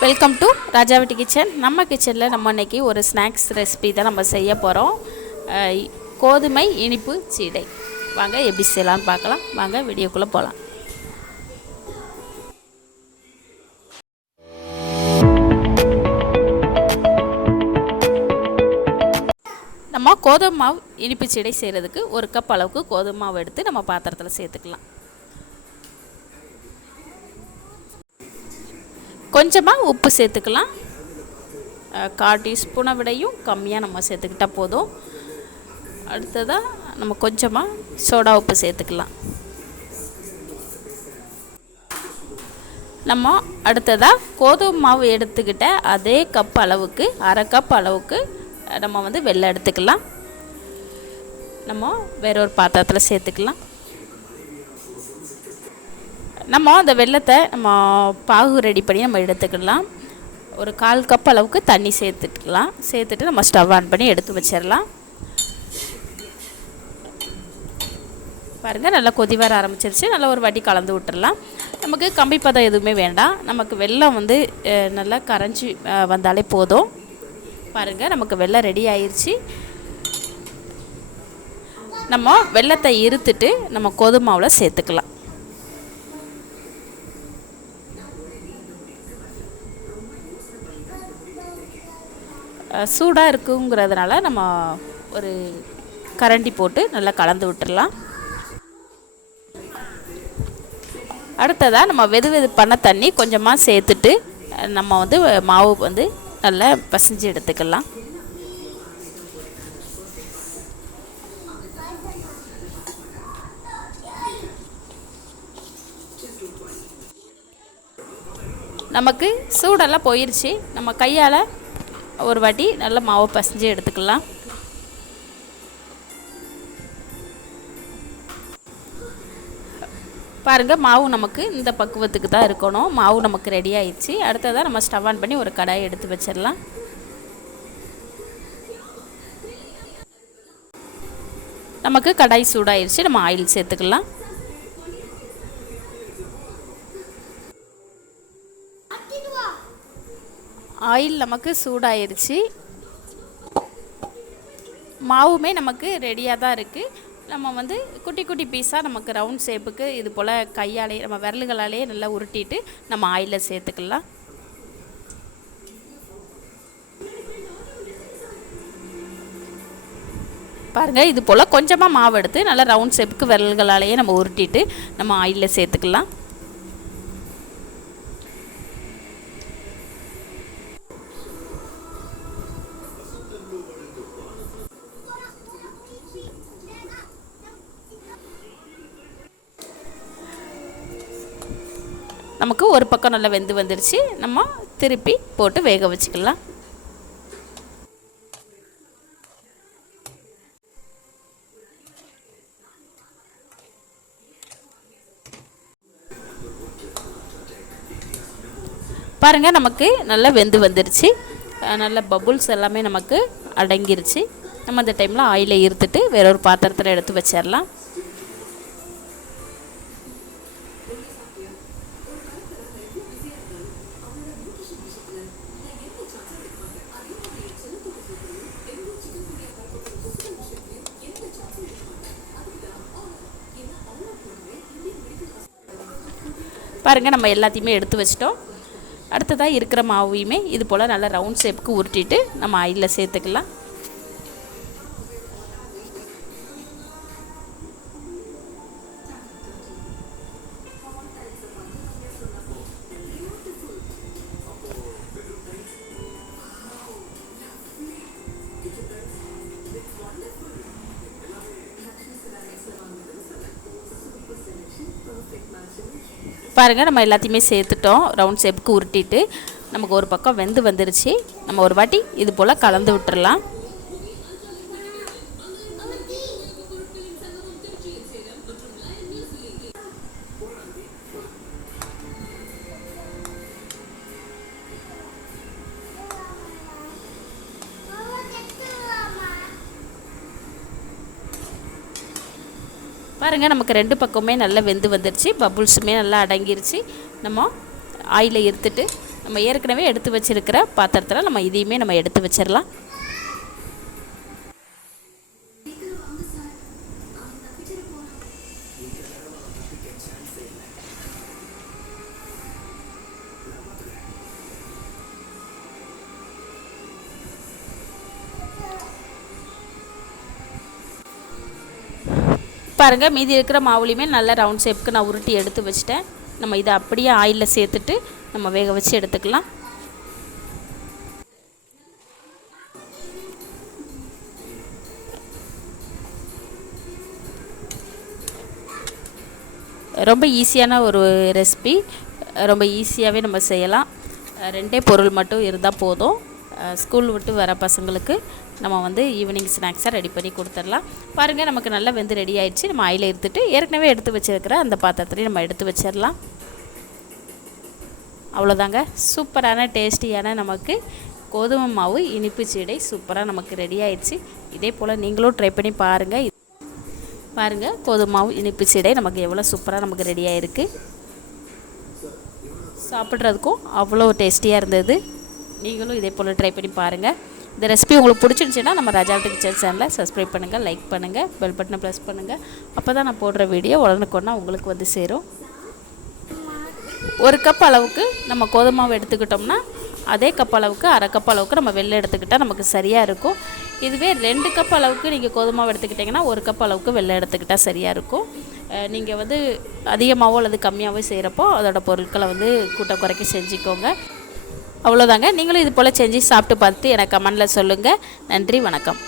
Welcome to ராஜாவட்டி kitchen நம்ம கிச்சனில் நம்ம இன்றைக்கி ஒரு ஸ்நாக்ஸ் ரெசிபி தான் நம்ம செய்ய போகிறோம் கோதுமை இனிப்பு சீடை. வாங்க எப்படி செய்யலாம்னு பார்க்கலாம். வாங்க வீடியோக்குள்ளே போகலாம் நம்ம கோதுமை மாவு இனிப்பு சீடை செய்கிறதுக்கு ஒரு கப் அளவுக்கு கோதுமை மாவு எடுத்து நம்ம பாத்திரத்தில் சேர்த்துக்கலாம். கொஞ்சமாக உப்பு சேர்த்துக்கலாம். கால் டீஸ்பூனை விடையும் கம்மியாக நம்ம சேர்த்துக்கிட்டால் போதும். அடுத்ததாக நம்ம கொஞ்சமாக சோடா உப்பு சேர்த்துக்கலாம். நம்ம அடுத்ததாக கோதுமை மாவு எடுத்துக்கிட்ட அதே கப் அளவுக்கு அரை கப் அளவுக்கு நம்ம வந்து வெள்ளை எடுத்துக்கலாம். நம்ம வேற ஒரு பாத்திரத்தில் சேர்த்துக்கலாம். நம்ம அந்த வெள்ளத்தை நம்ம பாகு ரெடி பண்ணி நம்ம எடுத்துக்கலாம். ஒரு கால் கப் அளவுக்கு தண்ணி சேர்த்துக்கலாம். சேர்த்துட்டு நம்ம ஸ்டவ் ஆன் பண்ணி எடுத்து வச்சிடலாம். பாருங்கள் நல்லா கொதி வர ஆரம்பிச்சிருச்சு. நல்லா ஒரு வாட்டி கலந்து விட்டுடலாம் நமக்கு கம்பி பதம் எதுவுமே வேண்டாம். நமக்கு வெள்ளம் வந்து நல்லா கரைஞ்சி வந்தாலே போதும். பாருங்கள் நமக்கு வெள்ளம் ரெடி ஆயிடுச்சு நம்ம வெள்ளத்தை இருத்துட்டு நம்ம கோதுமாவில் சேர்த்துக்கலாம். சூடாக இருக்குங்கிறதுனால நம்ம ஒரு கரண்டி போட்டு நல்லா கலந்து விட்டுடலாம் அடுத்ததாக நம்ம வெது வெது பண்ண தண்ணி கொஞ்சமாக சேர்த்துட்டு நம்ம வந்து மாவு வந்து நல்லா பசைஞ்சு எடுத்துக்கலாம். நமக்கு சூடெல்லாம் போயிருச்சு. நம்ம கையால் ஒரு வாட்டி நல்லா மாவு பசைஞ்சு எடுத்துக்கலாம். பாருங்கள் மாவு நமக்கு இந்த பக்குவத்துக்கு தான் இருக்கணும். மாவு நமக்கு ரெடி ஆயிடுச்சு. அடுத்ததாக நம்ம ஸ்டவ் ஆன் பண்ணி ஒரு கடாயை எடுத்து வச்சிடலாம். நமக்கு கடாய் சூடாயிருச்சு. நம்ம ஆயில் சேர்த்துக்கலாம். ஆயில் நமக்கு சூடாயிருச்சு. மாவுமே நமக்கு ரெடியாக தான் இருக்குது நம்ம வந்து குட்டி குட்டி பீஸாக நமக்கு ரவுண்ட் ஷேப்புக்கு இது போல் கையாலே நம்ம விரல்களாலேயே நல்லா உருட்டிட்டு நம்ம ஆயிலில் சேர்த்துக்கலாம். பாருங்கள் இது போல் கொஞ்சமாக மாவு எடுத்து நல்லா ரவுண்ட் ஷேப்புக்கு விரல்களாலேயே நம்ம உருட்டிட்டு நம்ம ஆயிலில் சேர்த்துக்கலாம். நமக்கு ஒரு பக்கம் நல்லா வெந்து வந்துருச்சு. நம்ம திருப்பி போட்டு வேக வச்சுக்கலாம். பாருங்கள் நமக்கு நல்லா வெந்து வந்துருச்சு. நல்ல பபுள்ஸ் எல்லாமே நமக்கு அடங்கிருச்சு. நம்ம அந்த டைமில் ஆயிலை இருத்துட்டு வேற ஒரு பாத்திரத்தில் எடுத்து வச்சிடலாம் பாருங்கள் நம்ம எல்லாத்தையுமே எடுத்து வச்சிட்டோம். அடுத்ததாக இருக்கிற மாவையுமே இது போல் நல்லா ரவுண்ட் ஷேப்புக்கு உருட்டிட்டு நம்ம ஆயிலில் சேர்த்துக்கலாம். பாருங்கள் நம்ம எல்லாத்தையுமே சேர்த்துட்டோம். ரவுண்ட் ஷேப்புக்கு உருட்டிட்டு நமக்கு ஒரு பக்கம் வெந்து வந்துருச்சு. நம்ம ஒரு வாட்டி இது போல் கலந்து விட்டுறலாம். பாருங்கள் நமக்கு ரெண்டு பக்கமே நல்லா வெந்து வந்துருச்சு பபுள்ஸுமே நல்லா அடங்கிருச்சு. நம்ம ஆயிலை எடுத்துட்டு நம்ம ஏற்கனவே எடுத்து வச்சுருக்கிற பாத்திரத்தில் நம்ம இதையுமே நம்ம எடுத்து வச்சிடலாம் பாருங்கள் மீதி இருக்கிற மாவுலையுமே நல்ல ரவுண்ட் ஷேப்புக்கு நான் உருட்டி எடுத்து வச்சிட்டேன். நம்ம இதை அப்படியே ஆயிலில் சேர்த்துட்டு நம்ம வேக வச்சு எடுத்துக்கலாம். ரொம்ப ஈஸியான ஒரு ரெசிபி ரொம்ப ஈஸியாகவே நம்ம செய்யலாம். ரெண்டே பொருள் மட்டும் இருந்தால் போதும். ஸ்கூல் விட்டு வர பசங்களுக்கு நம்ம வந்து ஈவினிங் ஸ்நாக்ஸாக ரெடி பண்ணி கொடுத்துடலாம். பாருங்கள் நமக்கு நல்லா வெந்து ரெடி ஆகிடுச்சு நம்ம ஆயில் எடுத்துட்டு ஏற்கனவே எடுத்து வச்சிருக்கிற அந்த பாத்திரத்துலேயும் நம்ம எடுத்து வச்சிடலாம். அவ்வளோதாங்க. சூப்பரான டேஸ்டியான நமக்கு கோதுமை மாவு இனிப்பு சீடை சூப்பராக நமக்கு ரெடி ஆயிடுச்சு. இதே போல் நீங்களும் ட்ரை பண்ணி பாருங்கள் பாருங்கள் கோதுமை மாவு இனிப்பு சீடை நமக்கு எவ்வளோ சூப்பராக நமக்கு ரெடி ஆகிருக்கு சாப்பிட்றதுக்கும் அவ்வளோ டேஸ்டியாக இருந்தது. நீங்களும் இதே போல் ட்ரை பண்ணி பாருங்கள் இந்த ரெசிபி உங்களுக்கு பிடிச்சிருந்துச்சின்னா நம்ம ராஜாட்டு கிச்சன் சேனலை சப்ஸ்கிரைப் பண்ணுங்கள் லைக் பண்ணுங்கள் பெல் பட்டனை ப்ரெஸ் பண்ணுங்கள் அப்போ தான் நான் போடுற வீடியோ உடனுக்குன்னா உங்களுக்கு வந்து சேரும். ஒரு கப் அளவுக்கு நம்ம கோதுமாவை மாவு எடுத்துக்கிட்டோம்னா அதே கப் அளவுக்கு அரை கப் அளவுக்கு நம்ம வெள்ளை எடுத்துக்கிட்டால் நமக்கு சரியாக இருக்கும். இதுவே ரெண்டு கப் அளவுக்கு நீங்கள் கோதுமாவை மாவு எடுத்துக்கிட்டிங்கன்னா ஒரு கப் அளவுக்கு வெள்ளை எடுத்துக்கிட்டால் சரியாக இருக்கும். நீங்கள் வந்து அதிகமாகவோ அல்லது கம்மியாகவோ செய்கிறப்போ அதோட பொருட்களை வந்து கூட்ட குறைக்க செஞ்சுக்கோங்க. அவ்வளோதாங்க நீங்களும் இது போல் செஞ்சு சாப்பிட்டு பார்த்து எனக்கு கமெண்டில் சொல்லுங்கள் நன்றி வணக்கம்.